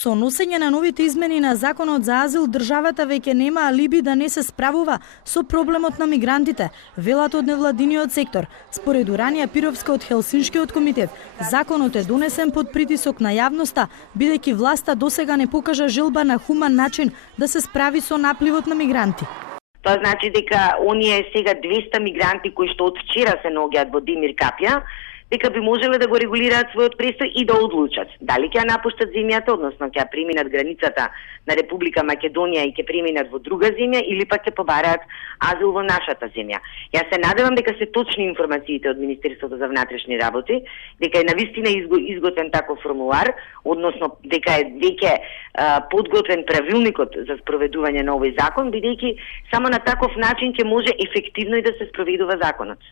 Со носење на новите измени на Законот за азил, државата веќе нема алиби да не се справува со проблемот на мигрантите, велат од невладиниот сектор. Според Уранија Пировска од Хелсиншкиот комитет, законот е донесен под притисок на јавноста, бидејќи власта досега не покажа желба на хуман начин да се справи со напливот на мигранти. Тоа значи дека оние сега 200 мигранти кои што од вчера се наоѓаат во Димир Капја, дека би можеле да го регулираат својот престој и да одлучат дали ќе ја напуштат земјата, односно ќе ја преминат границата на Република Македонија и ќе преминат во друга земја или пак ќе побараат азил во нашата земја. Јас се надевам дека се точни информациите од Министерството за внатрешни работи, дека е навистина изготвен таков формулар, односно дека е веќе подготвен правилникот за спроведување на овој закон, бидејќи само на таков начин ќе може ефективно и да се спроведува законот.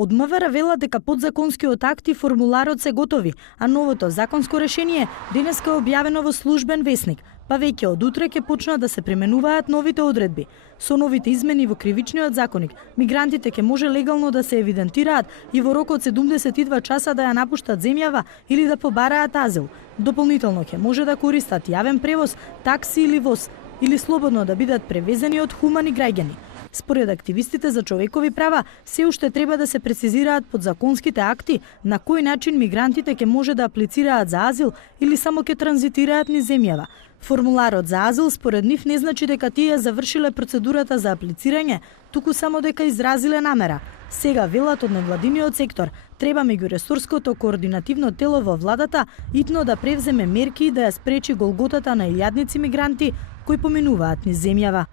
Од МВР велат дека подзаконскиот акт и формуларот се готови, а новото законско решение денеска е објавено во службен весник, па веќе од утре ќе почнат да се применуваат новите одредби. Со новите измени во кривичниот законник, мигрантите ќе може легално да се евидентираат и во рок од 72 часа да ја напуштат земјава или да побараат азил. Дополнително ќе може да користат јавен превоз, такси или воз, или слободно да бидат превезени од хумани граѓани. Според активистите за човекови права, се уште треба да се прецизираат подзаконските акти на кој начин мигрантите ќе може да аплицираат за азил или само ќе транзитираат низ земјава. Формуларот за азил според нив не значи дека тие завршиле процедурата за аплицирање, туку само дека изразиле намера. Сега велат од невладиниот сектор, треба меѓуресорското координативно тело во владата итно да превземе мерки да ја спречи голготата на илјадници мигранти кои поминуваат низ земјава.